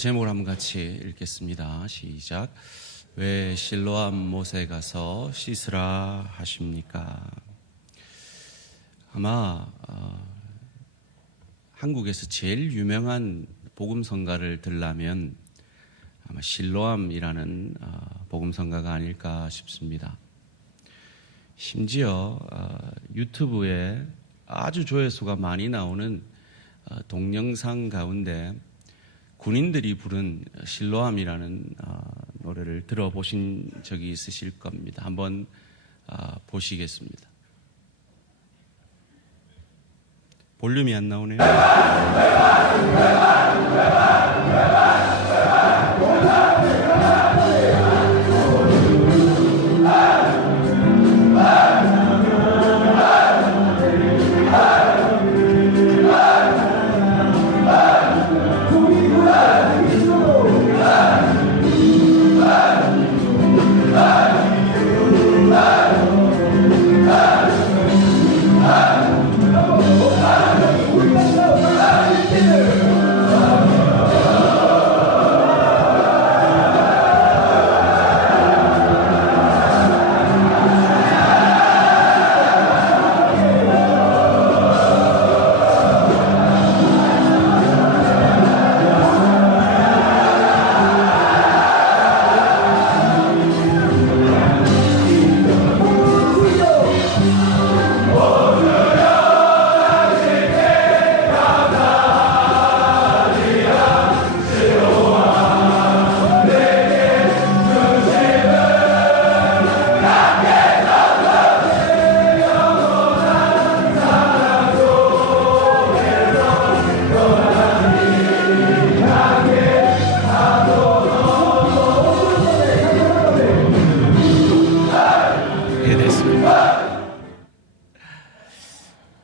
제목을 한번 같이 읽겠습니다. 시작. 왜 실로암 못에 가서 씻으라 하십니까? 아마 한국에서 제일 유명한 복음성가를 들라면 아마 실로암이라는 복음성가가 아닐까 싶습니다. 심지어 유튜브에 아주 조회수가 많이 나오는 동영상 가운데 군인들이 부른 실로암이라는 노래를 들어보신 적이 있으실 겁니다. 한번 보시겠습니다. 볼륨이 안 나오네요.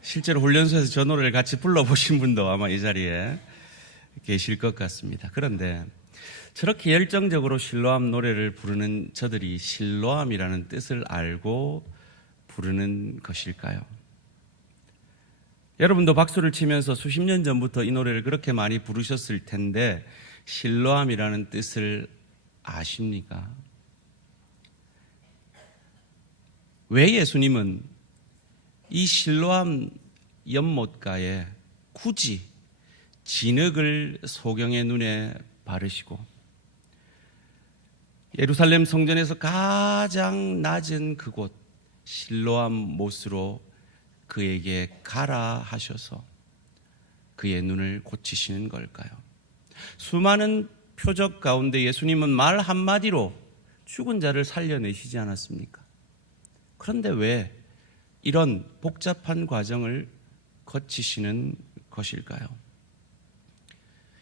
실제로 훈련소에서 저 노래를 같이 불러보신 분도 아마 이 자리에 계실 것 같습니다. 그런데 저렇게 열정적으로 실로암 노래를 부르는 저들이 실로암이라는 뜻을 알고 부르는 것일까요? 여러분도 박수를 치면서 수십 년 전부터 이 노래를 그렇게 많이 부르셨을 텐데 실로암이라는 뜻을 아십니까? 왜 예수님은 이 실로암 연못가에 굳이 진흙을 소경의 눈에 바르시고 예루살렘 성전에서 가장 낮은 그곳 실로암 못으로 그에게 가라 하셔서 그의 눈을 고치시는 걸까요? 수많은 표적 가운데 예수님은 말 한마디로 죽은 자를 살려내시지 않았습니까? 그런데 왜 이런 복잡한 과정을 거치시는 것일까요?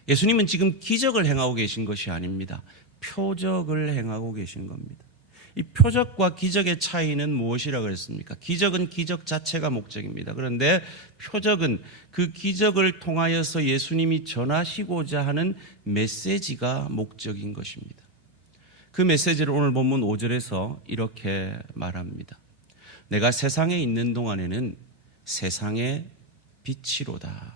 예수님은 지금 기적을 행하고 계신 것이 아닙니다. 표적을 행하고 계신 겁니다. 이 표적과 기적의 차이는 무엇이라고 했습니까? 기적은 기적 자체가 목적입니다. 그런데 표적은 그 기적을 통하여서 예수님이 전하시고자 하는 메시지가 목적인 것입니다. 그 메시지를 오늘 본문 5절에서 이렇게 말합니다. 내가 세상에 있는 동안에는 세상의 빛이로다.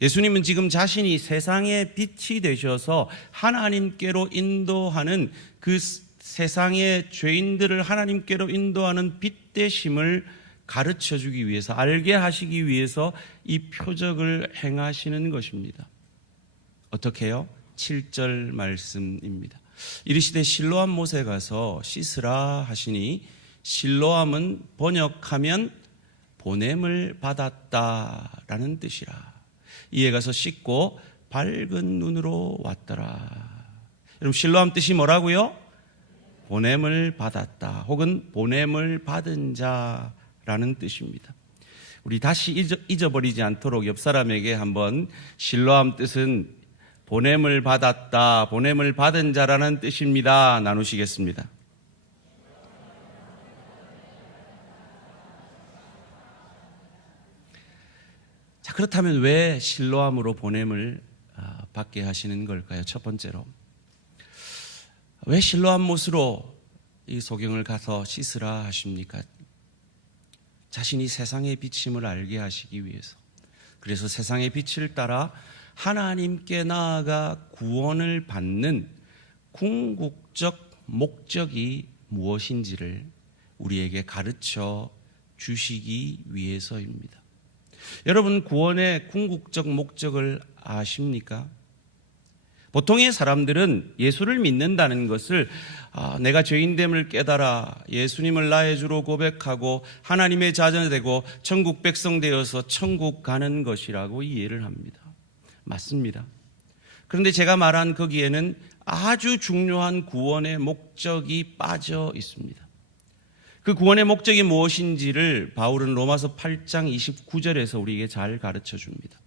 예수님은 지금 자신이 세상의 빛이 되셔서 하나님께로 인도하는 그 세상의 죄인들을 하나님께로 인도하는 빛 되심을 가르쳐 주기 위해서, 알게 하시기 위해서 이 표적을 행하시는 것입니다. 어떻게 해요? 7절 말씀입니다. 이르시되 실로암 못에 가서 씻으라 하시니 실로암은 번역하면 보냄을 받았다라는 뜻이라. 이에 가서 씻고 밝은 눈으로 왔더라. 여러분 실로암 뜻이 뭐라고요? 보냄을 받았다 혹은 보냄을 받은 자라는 뜻입니다. 우리 다시 잊어버리지 않도록 옆 사람에게 한번 실로암 뜻은 보냄을 받았다, 보냄을 받은 자라는 뜻입니다 나누시겠습니다. 자, 그렇다면 왜 실로암으로 보냄을 받게 하시는 걸까요? 첫 번째로 왜 실로암 못으로 이 소경을 가서 씻으라 하십니까? 자신이 세상의 빛임을 알게 하시기 위해서. 그래서 세상의 빛을 따라 하나님께 나아가 구원을 받는 궁극적 목적이 무엇인지를 우리에게 가르쳐 주시기 위해서입니다. 여러분, 구원의 궁극적 목적을 아십니까? 보통의 사람들은 예수를 믿는다는 것을 내가 죄인됨을 깨달아 예수님을 나의 주로 고백하고 하나님의 자녀 되고 천국 백성 되어서 천국 가는 것이라고 이해를 합니다. 맞습니다. 그런데 제가 말한 거기에는 아주 중요한 구원의 목적이 빠져 있습니다. 그 구원의 목적이 무엇인지를 바울은 로마서 8장 29절에서 우리에게 잘 가르쳐 줍니다.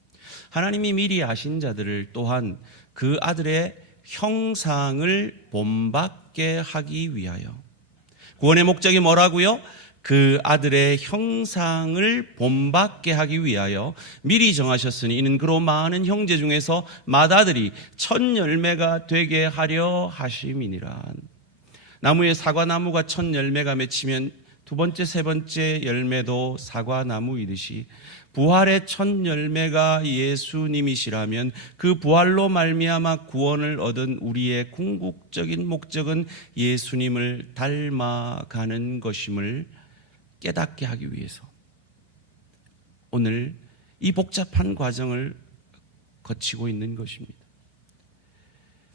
하나님이 미리 아신 자들을 또한 그 아들의 형상을 본받게 하기 위하여. 구원의 목적이 뭐라고요? 그 아들의 형상을 본받게 하기 위하여 미리 정하셨으니 이는 그로 많은 형제 중에서 맏아들이 첫 열매가 되게 하려 하심이니라. 나무에 사과나무가 첫 열매가 맺히면 두 번째, 세 번째 열매도 사과나무이듯이 부활의 첫 열매가 예수님이시라면 그 부활로 말미암아 구원을 얻은 우리의 궁극적인 목적은 예수님을 닮아가는 것임을 깨닫게 하기 위해서 오늘 이 복잡한 과정을 거치고 있는 것입니다.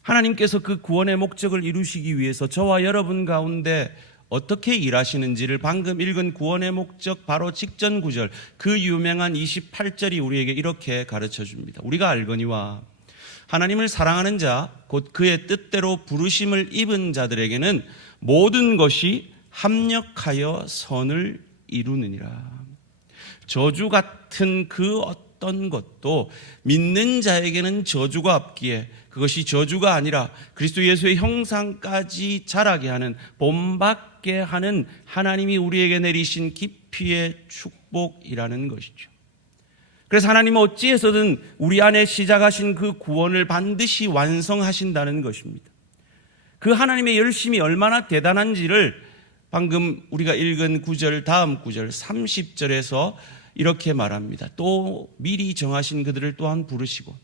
하나님께서 그 구원의 목적을 이루시기 위해서 저와 여러분 가운데 어떻게 일하시는지를 방금 읽은 구원의 목적 바로 직전 구절, 그 유명한 28절이 우리에게 이렇게 가르쳐 줍니다. 우리가 알거니와 하나님을 사랑하는 자, 곧 그의 뜻대로 부르심을 입은 자들에게는 모든 것이 합력하여 선을 이루느니라. 저주 같은 그 어떤 것도 믿는 자에게는 저주가 없기에 그것이 저주가 아니라 그리스도 예수의 형상까지 자라게 하는, 본받게 하는 하나님이 우리에게 내리신 깊이의 축복이라는 것이죠. 그래서 하나님은 어찌해서든 우리 안에 시작하신 그 구원을 반드시 완성하신다는 것입니다. 그 하나님의 열심이 얼마나 대단한지를 방금 우리가 읽은 구절, 다음 구절 30절에서 이렇게 말합니다. 또 미리 정하신 그들을 또한 부르시고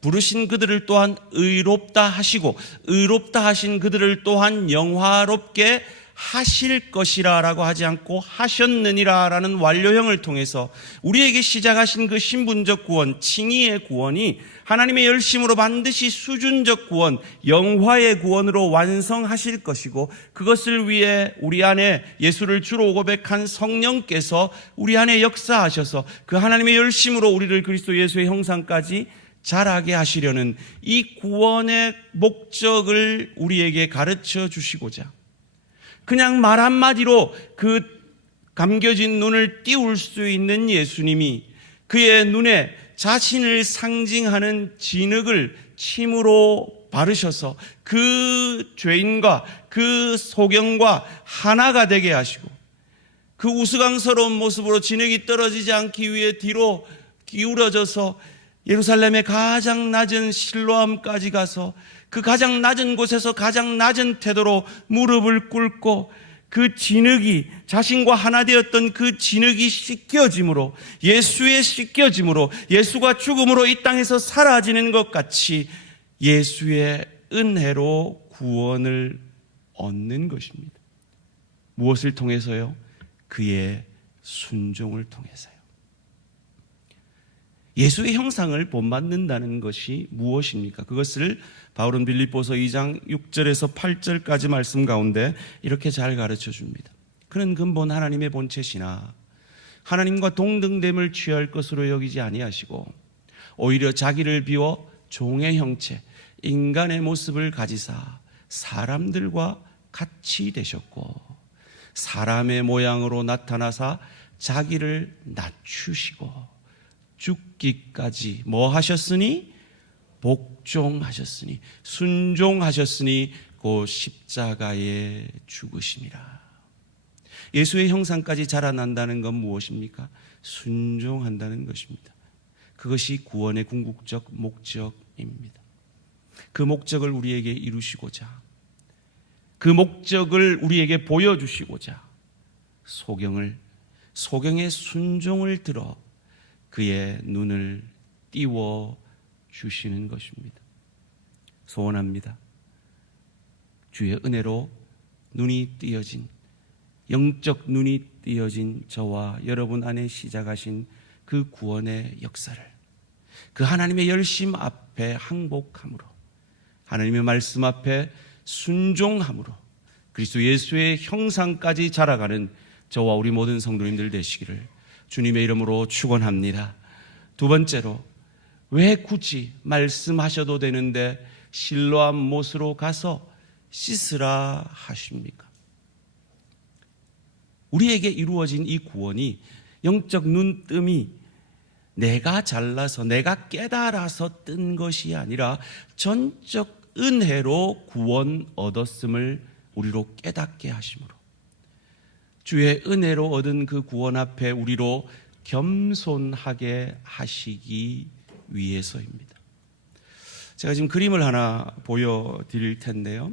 부르신 그들을 또한 의롭다 하시고 의롭다 하신 그들을 또한 영화롭게 하실 것이라 라고 하지 않고 하셨느니라 라는 완료형을 통해서 우리에게 시작하신 그 신분적 구원, 칭의의 구원이 하나님의 열심으로 반드시 수준적 구원, 영화의 구원으로 완성하실 것이고, 그것을 위해 우리 안에 예수를 주로 고백한 성령께서 우리 안에 역사하셔서 그 하나님의 열심으로 우리를 그리스도 예수의 형상까지 자라게 하시려는 이 구원의 목적을 우리에게 가르쳐 주시고자, 그냥 말 한마디로 그 감겨진 눈을 띄울 수 있는 예수님이 그의 눈에 자신을 상징하는 진흙을 침으로 바르셔서 그 죄인과 그 소경과 하나가 되게 하시고, 그 우스꽝스러운 모습으로 진흙이 떨어지지 않기 위해 뒤로 기울어져서 예루살렘의 가장 낮은 실로암까지 가서 그 가장 낮은 곳에서 가장 낮은 태도로 무릎을 꿇고 그 진흙이, 자신과 하나 되었던 그 진흙이 씻겨짐으로, 예수의 씻겨짐으로, 예수가 죽음으로 이 땅에서 사라지는 것 같이 예수의 은혜로 구원을 얻는 것입니다. 무엇을 통해서요? 그의 순종을 통해서요. 예수의 형상을 본받는다는 것이 무엇입니까? 그것을 바울은 빌립보서 2장 6절에서 8절까지 말씀 가운데 이렇게 잘 가르쳐 줍니다. 그는 근본 하나님의 본체시나 하나님과 동등됨을 취할 것으로 여기지 아니하시고 오히려 자기를 비워 종의 형체, 인간의 모습을 가지사 사람들과 같이 되셨고 사람의 모양으로 나타나사 자기를 낮추시고 죽기까지 뭐 하셨으니? 복종하셨으니, 순종하셨으니 그 십자가에 죽으심이라. 예수의 형상까지 자라난다는 건 무엇입니까? 순종한다는 것입니다. 그것이 구원의 궁극적 목적입니다. 그 목적을 우리에게 이루시고자, 그 목적을 우리에게 보여주시고자 소경의 순종을 들어 그의 눈을 띄워 주시는 것입니다. 소원합니다. 주의 은혜로 눈이 띄어진, 영적 눈이 띄어진 저와 여러분 안에 시작하신 그 구원의 역사를 그 하나님의 열심 앞에 항복함으로, 하나님의 말씀 앞에 순종함으로 그리스도 예수의 형상까지 자라가는 저와 우리 모든 성도님들 되시기를 주님의 이름으로 축원합니다. 두 번째로, 왜 굳이 말씀하셔도 되는데 실로암 못으로 가서 씻으라 하십니까? 우리에게 이루어진 이 구원이, 영적 눈뜸이 내가 잘나서 내가 깨달아서 뜬 것이 아니라 전적 은혜로 구원 얻었음을 우리로 깨닫게 하심으로, 주의 은혜로 얻은 그 구원 앞에 우리로 겸손하게 하시기 위해서입니다. 제가 지금 그림을 하나 보여드릴 텐데요,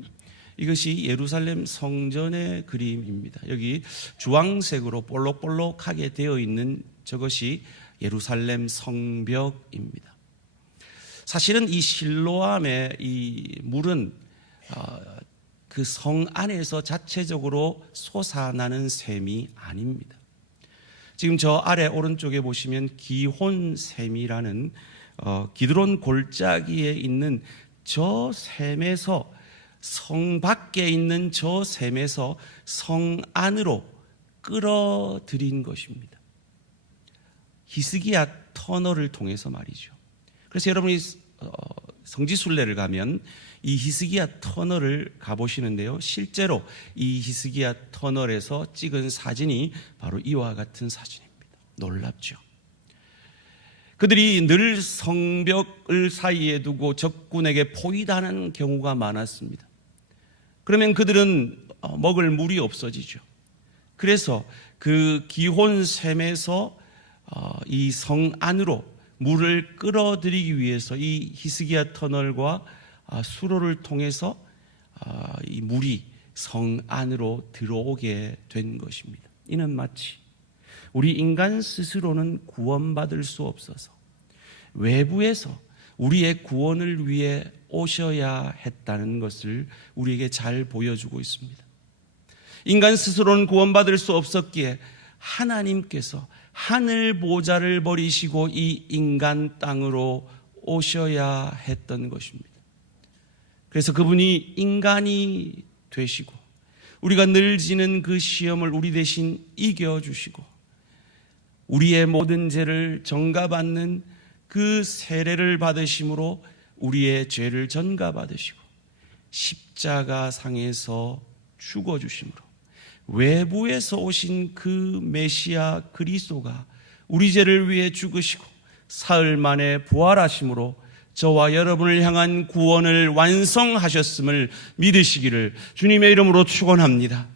이것이 예루살렘 성전의 그림입니다. 여기 주황색으로 볼록볼록하게 되어 있는 저것이 예루살렘 성벽입니다. 사실은 이 실로암의 이 물은 그 성 안에서 자체적으로 솟아나는 샘이 아닙니다. 지금 저 아래 오른쪽에 보시면 기혼샘이라는 기드론 골짜기에 있는 저 샘에서, 성 밖에 있는 저 샘에서 성 안으로 끌어들인 것입니다. 히스기야 터널을 통해서 말이죠. 그래서 여러분이 성지순례를 가면 이 히스기야 터널을 가보시는데요, 실제로 이 히스기야 터널에서 찍은 사진이 바로 이와 같은 사진입니다. 놀랍죠? 그들이 늘 성벽을 사이에 두고 적군에게 포위당하는 경우가 많았습니다. 그러면 그들은 먹을 물이 없어지죠. 그래서 그 기혼샘에서 이 성 안으로 물을 끌어들이기 위해서 이 히스기야 터널과 수로를 통해서 이 물이 성 안으로 들어오게 된 것입니다. 이는 마치 우리 인간 스스로는 구원받을 수 없어서 외부에서 우리의 구원을 위해 오셔야 했다는 것을 우리에게 잘 보여주고 있습니다. 인간 스스로는 구원받을 수 없었기에 하나님께서 하늘 보좌를 버리시고 이 인간 땅으로 오셔야 했던 것입니다. 그래서 그분이 인간이 되시고 우리가 늘 지는 그 시험을 우리 대신 이겨주시고 우리의 모든 죄를 전가받는 그 세례를 받으심으로 우리의 죄를 전가받으시고 십자가상에서 죽어주심으로 외부에서 오신 그 메시아 그리스도가 우리 죄를 위해 죽으시고 사흘 만에 부활하심으로 저와 여러분을 향한 구원을 완성하셨음을 믿으시기를 주님의 이름으로 축원합니다.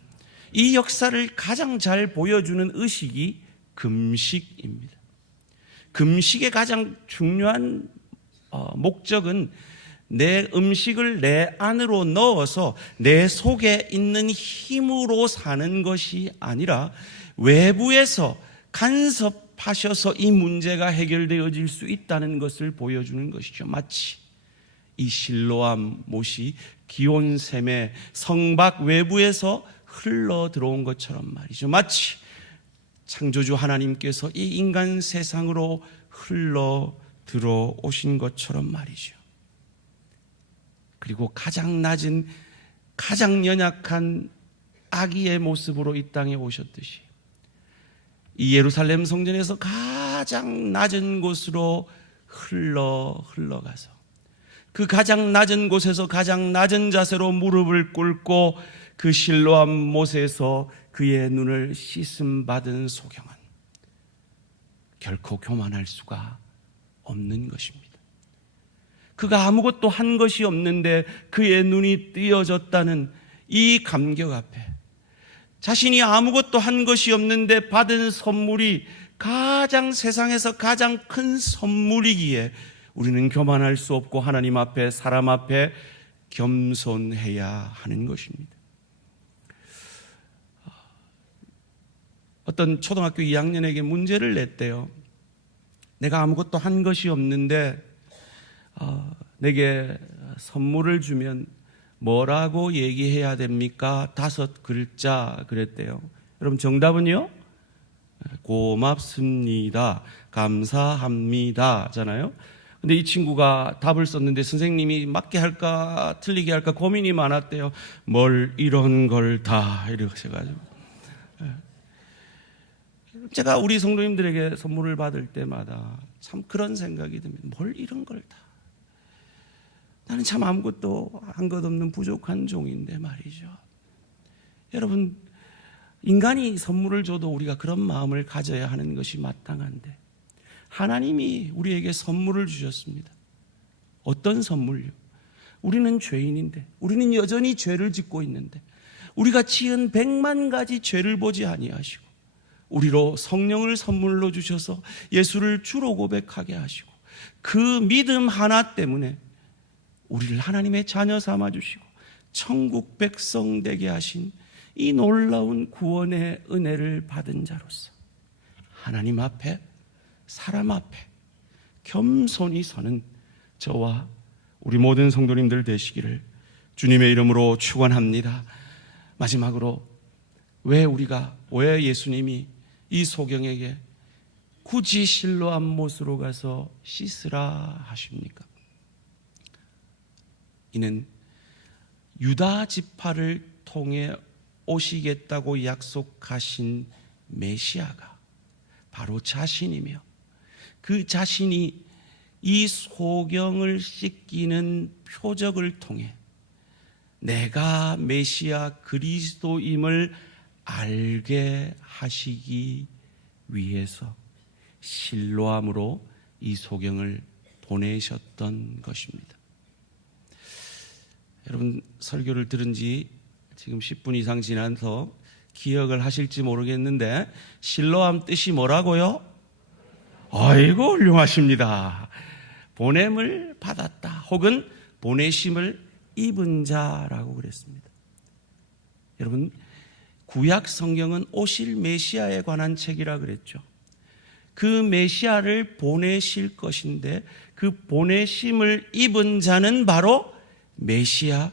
이 역사를 가장 잘 보여주는 의식이 금식입니다. 금식의 가장 중요한 목적은 내 음식을 내 안으로 넣어서 내 속에 있는 힘으로 사는 것이 아니라 외부에서 간섭하셔서 이 문제가 해결되어질 수 있다는 것을 보여주는 것이죠. 마치 이 실로암 못이 기온샘의 성밖 외부에서 흘러 들어온 것처럼 말이죠. 마치 창조주 하나님께서 이 인간 세상으로 흘러 들어오신 것처럼 말이죠. 그리고 가장 낮은, 가장 연약한 아기의 모습으로 이 땅에 오셨듯이 이 예루살렘 성전에서 가장 낮은 곳으로 흘러가서 그 가장 낮은 곳에서 가장 낮은 자세로 무릎을 꿇고 그 실로암 못에서 그의 눈을 씻음 받은 소경은 결코 교만할 수가 없는 것입니다. 그가 아무것도 한 것이 없는데 그의 눈이 띄어졌다는 이 감격 앞에, 자신이 아무것도 한 것이 없는데 받은 선물이 가장 세상에서 가장 큰 선물이기에 우리는 교만할 수 없고 하나님 앞에, 사람 앞에 겸손해야 하는 것입니다. 어떤 초등학교 2학년에게 문제를 냈대요. 내가 아무것도 한 것이 없는데 내게 선물을 주면 뭐라고 얘기해야 됩니까? 5글자 그랬대요. 여러분 정답은요? 고맙습니다, 감사합니다 잖아요. 근데 이 친구가 답을 썼는데 선생님이 맞게 할까 틀리게 할까 고민이 많았대요. 뭘 이런 걸 다 이러셔가지고. 제가 우리 성도님들에게 선물을 받을 때마다 참 그런 생각이 듭니다. 뭘 이런 걸 다. 나는 참 아무것도 한 것 없는 부족한 종인데 말이죠. 여러분, 인간이 선물을 줘도 우리가 그런 마음을 가져야 하는 것이 마땅한데 하나님이 우리에게 선물을 주셨습니다. 어떤 선물요? 우리는 죄인인데, 우리는 여전히 죄를 짓고 있는데, 우리가 지은 100만 가지 죄를 보지 아니하시고 우리로 성령을 선물로 주셔서 예수를 주로 고백하게 하시고 그 믿음 하나 때문에 우리를 하나님의 자녀 삼아 주시고 천국 백성 되게 하신 이 놀라운 구원의 은혜를 받은 자로서 하나님 앞에, 사람 앞에 겸손히 서는 저와 우리 모든 성도님들 되시기를 주님의 이름으로 축원합니다. 마지막으로 왜 예수님이 이 소경에게 굳이 실로암 못으로 가서 씻으라 하십니까? 이는 유다 지파를 통해 오시겠다고 약속하신 메시아가 바로 자신이며 그 자신이 이 소경을 씻기는 표적을 통해 내가 메시아 그리스도임을 알게 하시기 위해서 실로암으로 이 소경을 보내셨던 것입니다. 여러분, 설교를 들은 지 지금 10분 이상 지나서 기억을 하실지 모르겠는데 실로암 뜻이 뭐라고요? 아이고 훌륭하십니다. 보냄을 받았다 혹은 보내심을 입은 자라고 그랬습니다. 여러분, 구약 성경은 오실 메시아에 관한 책이라 그랬죠. 그 메시아를 보내실 것인데 그 보내심을 입은 자는 바로 메시아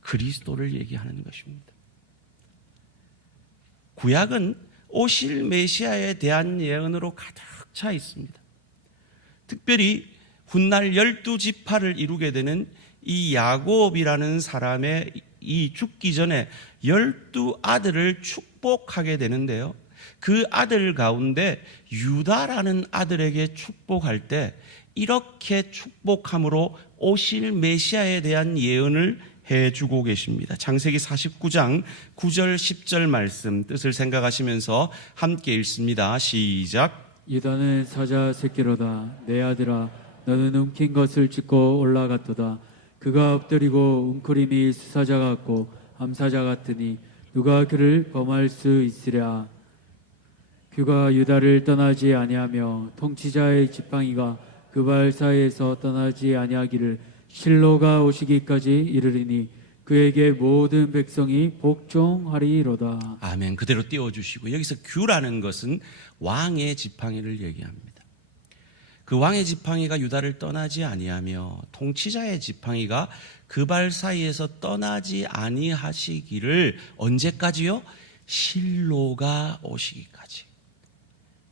그리스도를 얘기하는 것입니다. 구약은 오실 메시아에 대한 예언으로 가득 차 있습니다. 특별히 훗날 12지파를 이루게 되는 이 야곱이라는 사람의 이 죽기 전에 12아들을 축복하게 되는데요, 그 아들 가운데 유다라는 아들에게 축복할 때 이렇게 축복함으로 오실 메시아에 대한 예언을 해주고 계십니다. 창세기 49장 9절 10절 말씀 뜻을 생각하시면서 함께 읽습니다. 시작. 유다는 사자 새끼로다. 내 아들아, 너는 움킨 것을 찢고 올라갔도다. 그가 엎드리고 웅크림이 수사자 같고 암사자 같으니 누가 그를 범할 수 있으랴. 그가 유다를 떠나지 아니하며 통치자의 지팡이가 그 발 사이에서 떠나지 아니하기를 실로가 오시기까지 이르리니 그에게 모든 백성이 복종하리로다. 아멘. 그대로 띄워주시고, 여기서 규라는 것은 왕의 지팡이를 얘기합니다. 그 왕의 지팡이가 유다를 떠나지 아니하며 통치자의 지팡이가 그 발 사이에서 떠나지 아니하시기를 언제까지요? 실로가 오시기까지.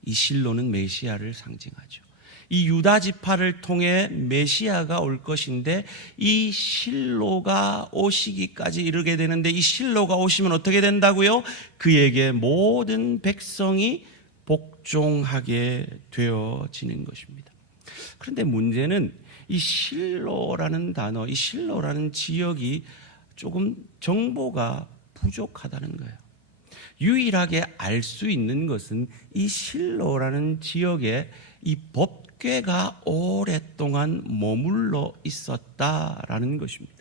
이 실로는 메시아를 상징하죠. 이 유다 지파를 통해 메시아가 올 것인데 이 실로가 오시기까지 이르게 되는데, 이 실로가 오시면 어떻게 된다고요? 그에게 모든 백성이 복종하게 되어지는 것입니다. 그런데 문제는 이 실로라는 단어, 이 실로라는 지역이 조금 정보가 부족하다는 거예요. 유일하게 알 수 있는 것은 이 실로라는 지역에 이 법궤가 오랫동안 머물러 있었다라는 것입니다.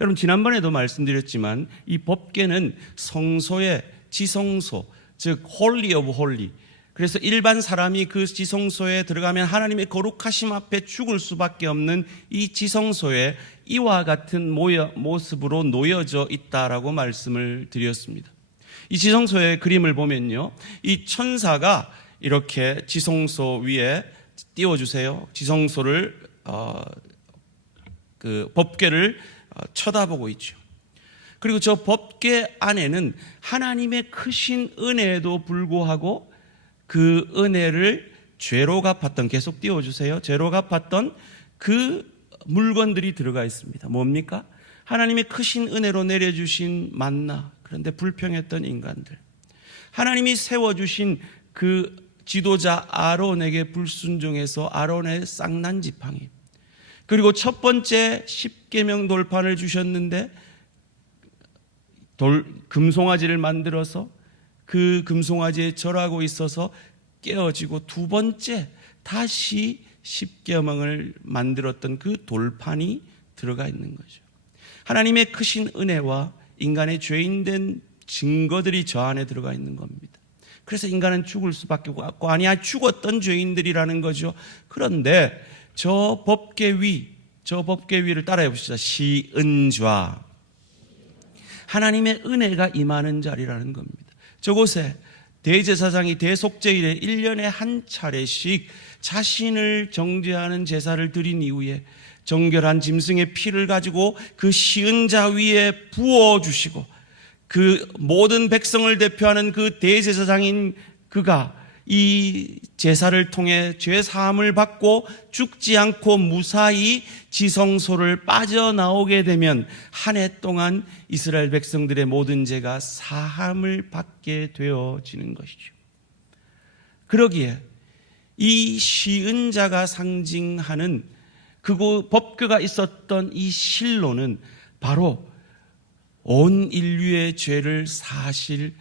여러분, 지난번에도 말씀드렸지만 이 법궤는 성소의 지성소, 즉 홀리 오브 홀리, 그래서 일반 사람이 그 지성소에 들어가면 하나님의 거룩하심 앞에 죽을 수밖에 없는 이 지성소에 이와 같은 모습으로 놓여져 있다라고 말씀을 드렸습니다. 이 지성소의 그림을 보면요, 이 천사가 이렇게 지성소 위에 띄워주세요. 지성소를 그 법궤를 쳐다보고 있죠. 그리고 저 법궤 안에는 하나님의 크신 은혜에도 불구하고 그 은혜를 죄로 갚았던, 계속 띄워주세요. 죄로 갚았던 그 물건들이 들어가 있습니다. 뭡니까? 하나님의 크신 은혜로 내려주신 만나, 그런데 불평했던 인간들, 하나님이 세워주신 그 지도자 아론에게 불순종해서 아론의 쌍난 지팡이, 그리고 첫 번째 십계명 돌판을 주셨는데 금송아지를 만들어서 그 금송아지에 절하고 있어서 깨어지고, 두 번째 다시 십계명을 만들었던 그 돌판이 들어가 있는 거죠. 하나님의 크신 은혜와 인간의 죄인된 증거들이 저 안에 들어가 있는 겁니다. 그래서 인간은 죽을 수밖에 없고, 아니야 죽었던 죄인들이라는 거죠. 그런데 저 법궤 위를 따라해 보시죠. 시은좌, 하나님의 은혜가 임하는 자리라는 겁니다. 저곳에 대제사장이 대속제일에 1년에 한 차례씩 자신을 정죄하는 제사를 드린 이후에 정결한 짐승의 피를 가지고 그 시은자 위에 부어주시고, 그 모든 백성을 대표하는 그 대제사장인 그가 이 제사를 통해 죄 사함을 받고 죽지 않고 무사히 지성소를 빠져나오게 되면 한 해 동안 이스라엘 백성들의 모든 죄가 사함을 받게 되어지는 것이죠. 그러기에 이 시은자가 상징하는 그 법궤가 있었던 이 실로는 바로 온 인류의 죄를 사실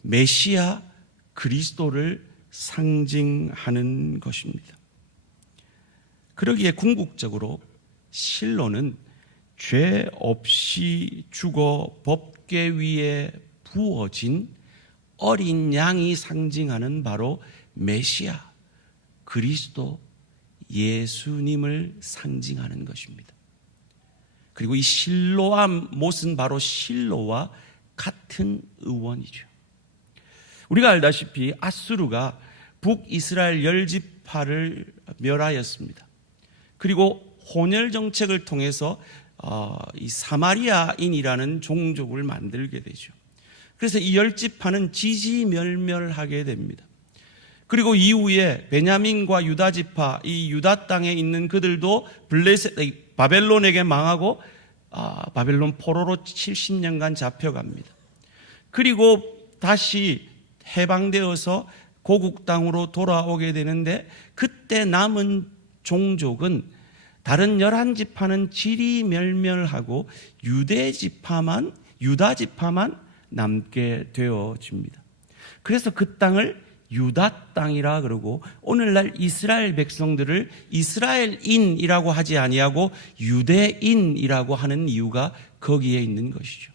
메시아 그리스도를 상징하는 것입니다. 그러기에 궁극적으로 실로는 죄 없이 죽어 법궤 위에 부어진 어린 양이 상징하는 바로 메시아 그리스도 예수님을 상징하는 것입니다. 그리고 이 실로암 못은 바로 실로와 같은 의원이죠. 우리가 알다시피 아수르가 북이스라엘 10지파를 멸하였습니다. 그리고 혼혈 정책을 통해서 이 사마리아인이라는 종족을 만들게 되죠. 그래서 이 10지파는 지지멸멸하게 됩니다. 그리고 이후에 베냐민과 유다 지파, 이 유다 땅에 있는 그들도 바벨론에게 망하고 바벨론 포로로 70년간 잡혀갑니다. 그리고 다시 해방되어서 고국 땅으로 돌아오게 되는데, 그때 남은 종족은 다른 11지파는 지리멸멸하고 유다 지파만 남게 되어집니다. 그래서 그 땅을 유다 땅이라 그러고, 오늘날 이스라엘 백성들을 이스라엘인이라고 하지 아니하고 유대인이라고 하는 이유가 거기에 있는 것이죠.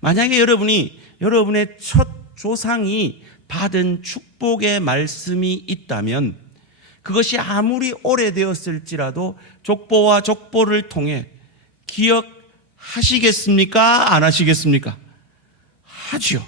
만약에 여러분의 첫 조상이 받은 축복의 말씀이 있다면, 그것이 아무리 오래되었을지라도 족보와 족보를 통해 기억하시겠습니까? 안 하시겠습니까? 하죠.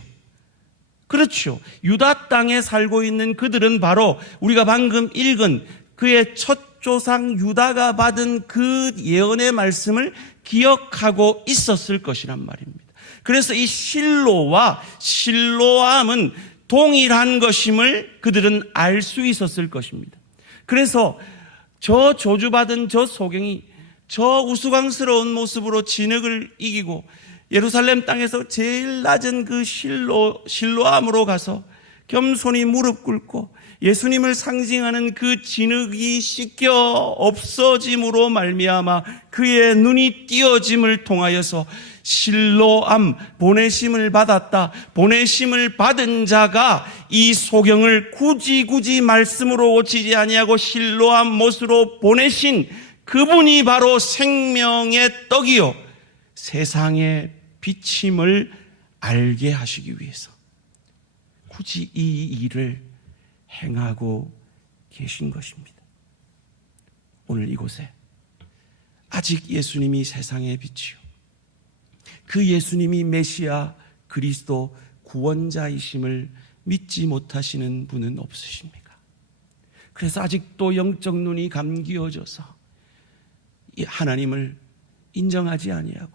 그렇죠. 유다 땅에 살고 있는 그들은 바로 우리가 방금 읽은 그의 첫 조상 유다가 받은 그 예언의 말씀을 기억하고 있었을 것이란 말입니다. 그래서 이 실로와 실로암은 동일한 것임을 그들은 알 수 있었을 것입니다. 그래서 저 저주받은 저 소경이 저 우스꽝스러운 모습으로 진흙을 이기고 예루살렘 땅에서 제일 낮은 그 실로암으로 가서 겸손히 무릎 꿇고 예수님을 상징하는 그 진흙이 씻겨 없어짐으로 말미암아 그의 눈이 띄어짐을 통하여서 실로암, 보내심을 받았다, 보내심을 받은 자가 이 소경을 굳이 말씀으로 고치지 아니하고 실로암 못으로 보내신 그분이 바로 생명의 떡이요 세상의 빛임을 알게 하시기 위해서 굳이 이 일을 행하고 계신 것입니다. 오늘 이곳에 아직 예수님이 세상의 빛이요 그 예수님이 메시아 그리스도 구원자이심을 믿지 못하시는 분은 없으십니까? 그래서 아직도 영적 눈이 감기어져서 이 하나님을 인정하지 아니하고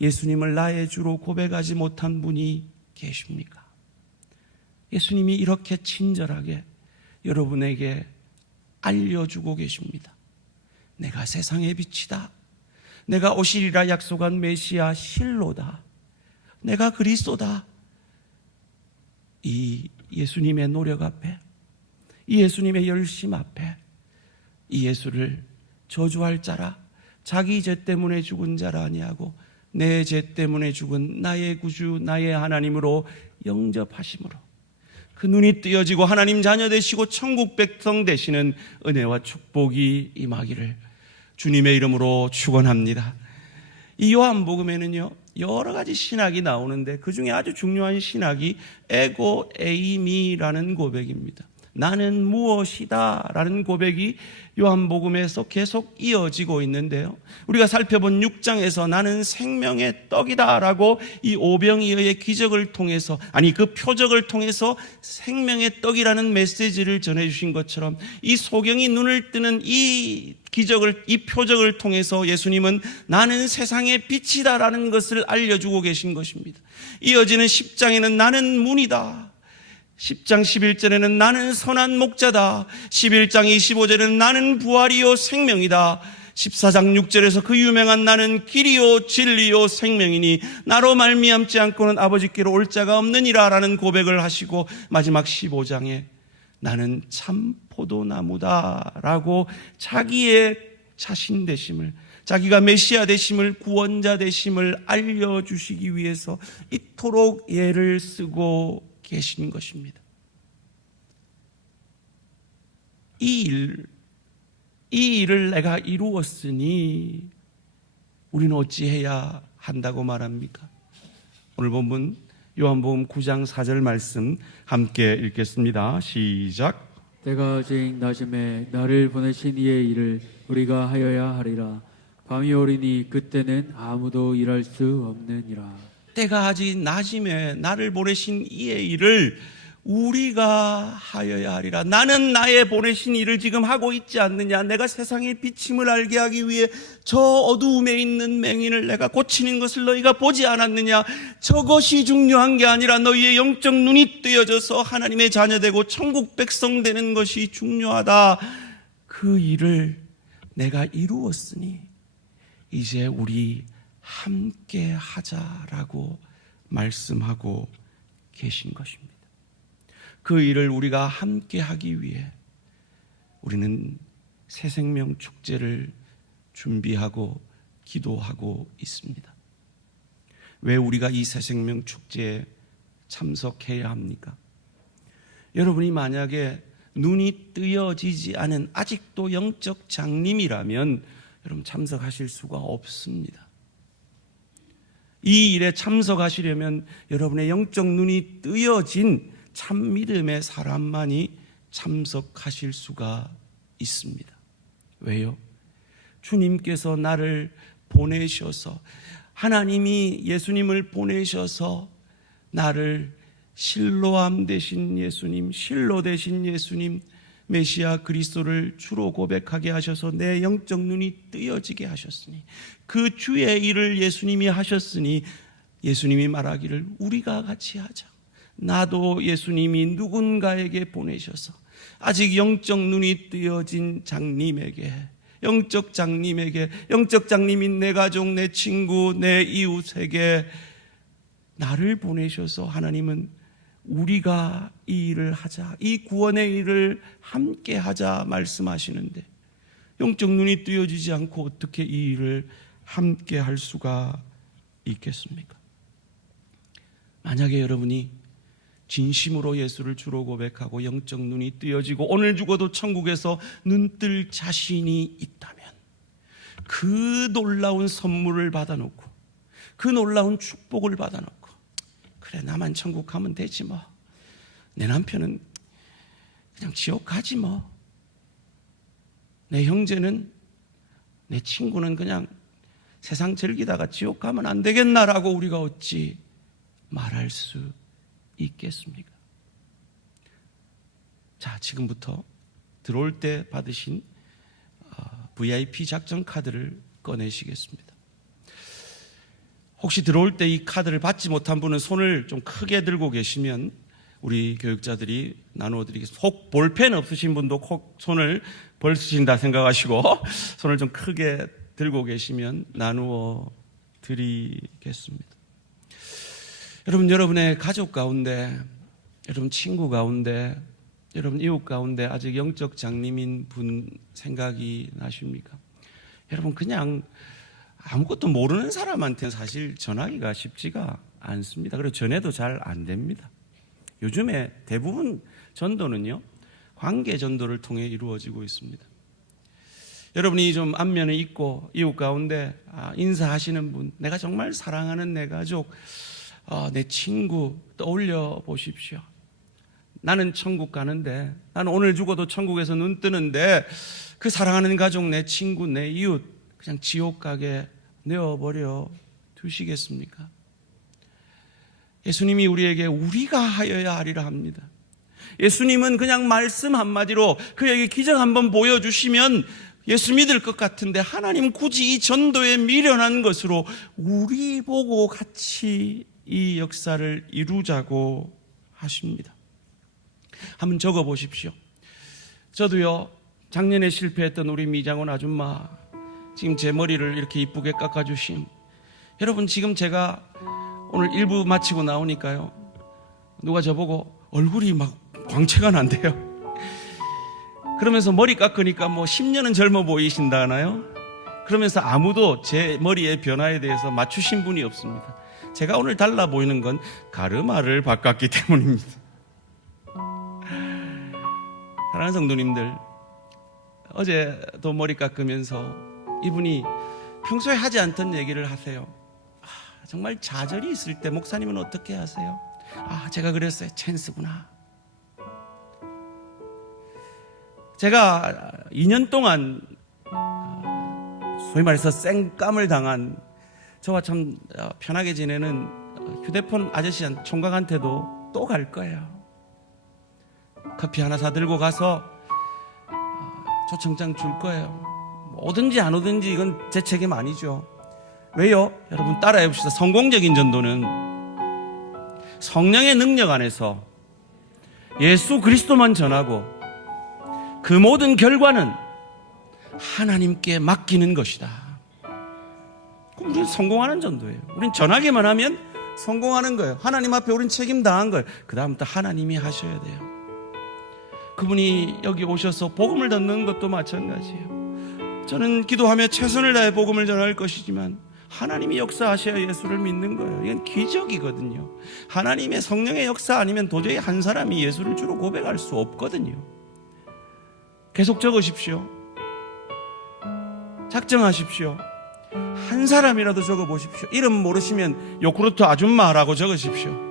예수님을 나의 주로 고백하지 못한 분이 계십니까? 예수님이 이렇게 친절하게 여러분에게 알려주고 계십니다. 내가 세상의 빛이다. 내가 오시리라 약속한 메시아 실로다. 내가 그리스도다. 이 예수님의 노력 앞에, 이 예수님의 열심 앞에 이 예수를 저주할 자라, 자기 죄 때문에 죽은 자라 아니하고 내 죄 때문에 죽은 나의 구주 나의 하나님으로 영접하심으로 그 눈이 뜨여지고 하나님 자녀 되시고 천국 백성 되시는 은혜와 축복이 임하기를 주님의 이름으로 축원합니다. 이 요한복음에는요 여러 가지 신학이 나오는데 그 중에 아주 중요한 신학이 에고 에이미라는 고백입니다. 나는 무엇이다 라는 고백이 요한복음에서 계속 이어지고 있는데요, 우리가 살펴본 6장에서 나는 생명의 떡이다 라고 이 오병이어의 기적을 통해서, 아니 그 표적을 통해서 생명의 떡이라는 메시지를 전해주신 것처럼 이 소경이 눈을 뜨는 이 기적을, 이 표적을 통해서 예수님은 나는 세상의 빛이다 라는 것을 알려주고 계신 것입니다. 이어지는 10장에는 나는 문이다, 10장 11절에는 나는 선한 목자다, 11장 25절에는 나는 부활이요 생명이다, 14장 6절에서 그 유명한 나는 길이요 진리요 생명이니 나로 말미암지 않고는 아버지께로 올 자가 없느니라 라는 고백을 하시고 마지막 15장에 나는 참 포도나무다 라고 자기의 자신 되심을, 자기가 메시아 되심을, 구원자 되심을 알려주시기 위해서 이토록 애를 쓰고 계신 것입니다. 이 일을 내가 이루었으니 우리는 어찌해야 한다고 말합니까? 오늘 본문 요한복음 9장 4절 말씀 함께 읽겠습니다. 시작. 때가 아직 낮음에 나를 보내신 이의 일을 우리가 하여야 하리라. 밤이 오리니 그때는 아무도 일할 수 없느니라. 때가 아직 낮음에 나를 보내신 이의 일을 우리가 하여야 하리라. 나는 나의 보내신 일을 지금 하고 있지 않느냐? 내가 세상의 비침을 알게 하기 위해 저 어두움에 있는 맹인을 내가 고치는 것을 너희가 보지 않았느냐? 저것이 중요한 게 아니라 너희의 영적 눈이 뜨여져서 하나님의 자녀되고 천국 백성 되는 것이 중요하다. 그 일을 내가 이루었으니 이제 우리 함께 하자라고 말씀하고 계신 것입니다. 그 일을 우리가 함께 하기 위해 우리는 새생명 축제를 준비하고 기도하고 있습니다. 왜 우리가 이 새생명 축제에 참석해야 합니까? 여러분이 만약에 눈이 뜨여지지 않은 아직도 영적 장님이라면 여러분 참석하실 수가 없습니다. 이 일에 참석하시려면 여러분의 영적 눈이 뜨여진 참 믿음의 사람만이 참석하실 수가 있습니다. 왜요? 주님께서 나를 보내셔서, 하나님이 예수님을 보내셔서 나를 실로암 되신 예수님, 실로 되신 예수님, 메시아 그리스도를 주로 고백하게 하셔서 내 영적 눈이 뜨여지게 하셨으니, 그 주의 일을 예수님이 하셨으니 예수님이 말하기를 우리가 같이 하자. 나도 예수님이 누군가에게 보내셔서 아직 영적 눈이 뜨여진 장님에게, 영적 장님인 내 가족, 내 친구, 내 이웃에게 나를 보내셔서 하나님은 우리가 이 일을 하자, 이 구원의 일을 함께 하자 말씀하시는데 영적 눈이 뜨여지지 않고 어떻게 이 일을 함께 할 수가 있겠습니까? 만약에 여러분이 진심으로 예수를 주로 고백하고 영적 눈이 뜨여지고 오늘 죽어도 천국에서 눈뜰 자신이 있다면 그 놀라운 선물을 받아놓고 그 놀라운 축복을 받아놓고 그래 나만 천국 가면 되지 뭐, 내 남편은 그냥 지옥 가지 뭐, 내 형제는, 내 친구는 그냥 세상 즐기다가 지옥 가면 안 되겠나라고 우리가 어찌 말할 수 있겠습니까? 자, 지금부터 들어올 때 받으신 VIP 작전 카드를 꺼내시겠습니다. 혹시 들어올 때 이 카드를 받지 못한 분은 손을 좀 크게 들고 계시면 우리 교육자들이 나누어 드리겠습니다. 혹 볼펜 없으신 분도 꼭 손을 벌쓰신다 생각하시고 손을 좀 크게 들고 계시면 나누어 드리겠습니다. 여러분, 여러분의 가족 가운데, 여러분 친구 가운데, 여러분 이웃 가운데 아직 영적 장님인 분 생각이 나십니까? 여러분, 그냥 아무것도 모르는 사람한테는 사실 전하기가 쉽지가 않습니다. 그리고 전해도 잘 안 됩니다. 요즘에 대부분 전도는요, 관계 전도를 통해 이루어지고 있습니다. 여러분이 좀 안면을 잊고 이웃 가운데 인사하시는 분, 내가 정말 사랑하는 내 가족, 내 친구 떠올려 보십시오. 나는 천국 가는데, 나는 오늘 죽어도 천국에서 눈 뜨는데 그 사랑하는 가족, 내 친구, 내 이웃 그냥 지옥 가게 내어버려 두시겠습니까? 예수님이 우리에게 우리가 하여야 하리라 합니다. 예수님은 그냥 말씀 한마디로 그에게 기적 한번 보여주시면 예수 믿을 것 같은데, 하나님 굳이 이 전도에 미련한 것으로 우리 보고 같이 이 역사를 이루자고 하십니다. 한번 적어 보십시오. 저도요, 작년에 실패했던 우리 미장원 아줌마, 지금 제 머리를 이렇게 이쁘게 깎아주신 여러분, 지금 제가 오늘 일부 마치고 나오니까요, 누가 저보고 얼굴이 막 광채가 난대요. 그러면서 머리 깎으니까 뭐 10년은 젊어 보이신다 하나요? 그러면서 아무도 제 머리의 변화에 대해서 맞추신 분이 없습니다. 제가 오늘 달라 보이는 건 가르마를 바꿨기 때문입니다. 사랑하는 성도님들, 어제도 머리 깎으면서 이분이 평소에 하지 않던 얘기를 하세요. 정말 좌절이 있을 때 목사님은 어떻게 하세요? 제가 그랬어요. 찬스구나. 제가 2년 동안 소위 말해서 생감을 당한, 저와 참 편하게 지내는 휴대폰 아저씨 총각한테도 또 갈 거예요. 커피 하나 사들고 가서 초청장 줄 거예요. 오든지 안 오든지 이건 제 책임 아니죠. 왜요? 여러분 따라해 봅시다. 성공적인 전도는 성령의 능력 안에서 예수 그리스도만 전하고 그 모든 결과는 하나님께 맡기는 것이다. 그럼 우리는 성공하는 전도예요. 우리는 전하기만 하면 성공하는 거예요. 하나님 앞에 우리는 책임 다한 거예요. 그 다음부터 하나님이 하셔야 돼요. 그분이 여기 오셔서 복음을 듣는 것도 마찬가지예요. 저는 기도하며 최선을 다해 복음을 전할 것이지만 하나님이 역사하셔야 예수를 믿는 거예요. 이건 기적이거든요. 하나님의 성령의 역사 아니면 도저히 한 사람이 예수를 주로 고백할 수 없거든요. 계속 적으십시오. 작정하십시오. 한 사람이라도 적어보십시오. 이름 모르시면 요구르트 아줌마라고 적으십시오.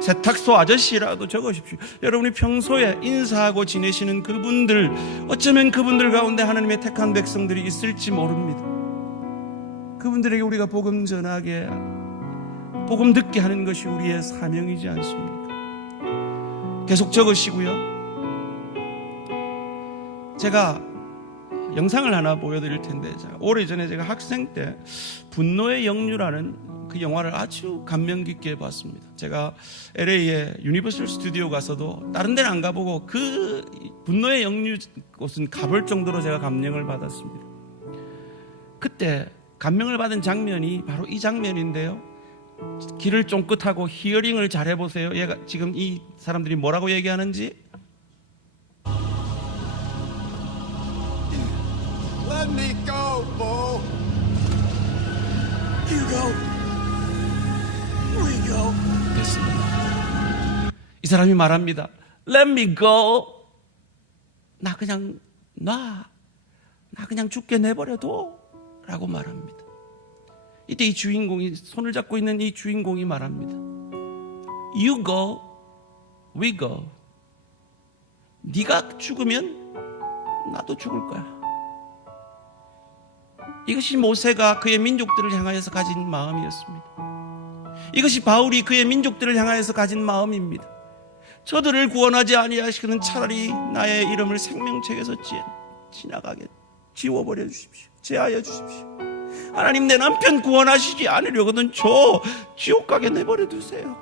세탁소 아저씨라도 적으십시오. 여러분이 평소에 인사하고 지내시는 그분들, 어쩌면 그분들 가운데 하나님의 택한 백성들이 있을지 모릅니다. 그분들에게 우리가 복음 전하게, 복음 듣게 하는 것이 우리의 사명이지 않습니까? 계속 적으시고요. 제가 영상을 하나 보여드릴 텐데, 오래전에 제가 학생 때 분노의 영유라는 그 영화를 아주 감명 깊게 봤습니다. 제가 LA의 유니버설 스튜디오 가서도 다른 데는 안 가보고 그 분노의 영유 곳은 가볼 정도로 제가 감명을 받았습니다. 그때 감명을 받은 장면이 바로 이 장면인데요. 귀를 쫑긋하고 히어링을 잘 해보세요. 얘가 지금 이 사람들이 뭐라고 얘기하는지. Let me go, Bo. You go. We go. 됐습니다. 이 사람이 말합니다. Let me go. 나 그냥 나 그냥 죽게 내버려둬 라고 말합니다. 이때 이 주인공이, 손을 잡고 있는 이 주인공이 말합니다. You go, we go. 네가 죽으면 나도 죽을 거야. 이것이 모세가 그의 민족들을 향하여서 가진 마음이었습니다. 이것이 바울이 그의 민족들을 향하여서 가진 마음입니다. 저들을 구원하지 아니하시는 차라리 나의 이름을 생명책에서 지나가게 지워버려 주십시오. 제하여 주십시오. 하나님, 내 남편 구원하시지 않으려거든 저 지옥 가게 내버려 두세요.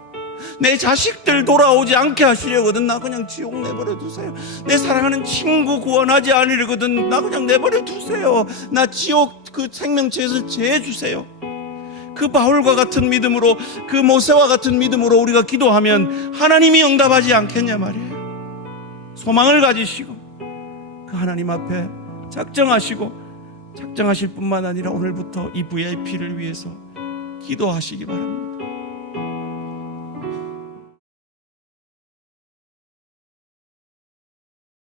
내 자식들 돌아오지 않게 하시려거든 나 그냥 지옥 내버려 두세요. 내 사랑하는 친구 구원하지 않으려거든 나 그냥 내버려 두세요. 나 지옥 그 생명체에서 제해 주세요. 그 바울과 같은 믿음으로, 그 모세와 같은 믿음으로 우리가 기도하면 하나님이 응답하지 않겠냐 말이에요. 소망을 가지시고 그 하나님 앞에 작정하실 뿐만 아니라 오늘부터 이 VIP를 위해서 기도하시기 바랍니다.